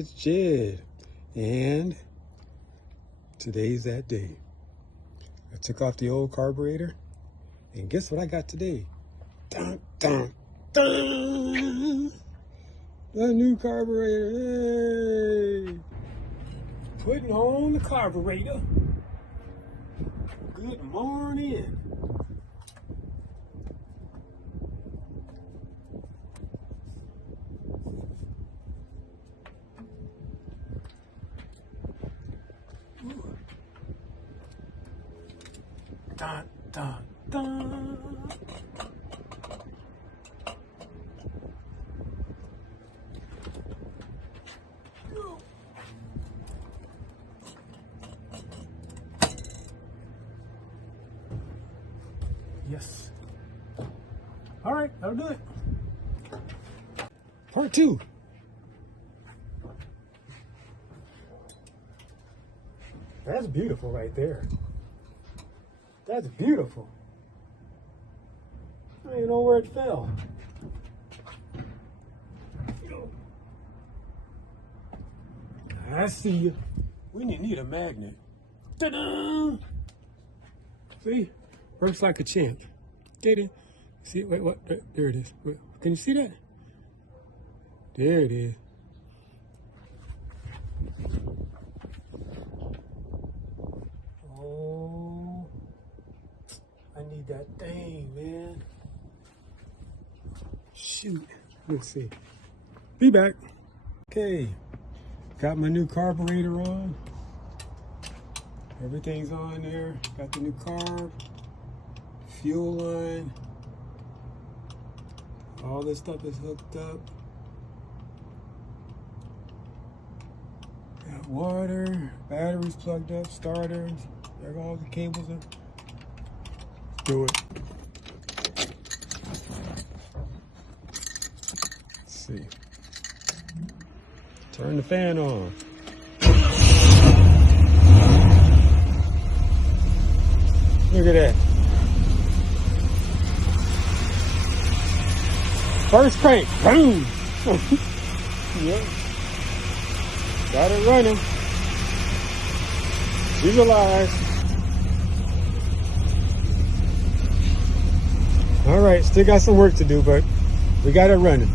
It's Jed, and today's that day. I took off the old carburetor, and guess what I got today? Dun, dun, dun! The new carburetor, hey! Putting on the carburetor. Good morning. Dun, dun, dun. Yes. All right, that'll do it. Part 2. That's beautiful right there. That's beautiful. I don't even know where it fell. I see you. We need a magnet. Ta-da! See? Works like a champ. Get it? See? Wait, what? There it is. Wait, can you see that? There it is. Oh, I need that thing, man. Shoot. Let's see. Be back. Okay. Got my new carburetor on. Everything's on there. Got the new carb. Fuel line. All this stuff is hooked up. Got water, batteries plugged up, starters. There all the cables are. Let's do it. Let's see. Turn the fan on. Look at that. First crank, boom! Yep. Got it running. Visualize. All right, still got some work to do, but we got it running.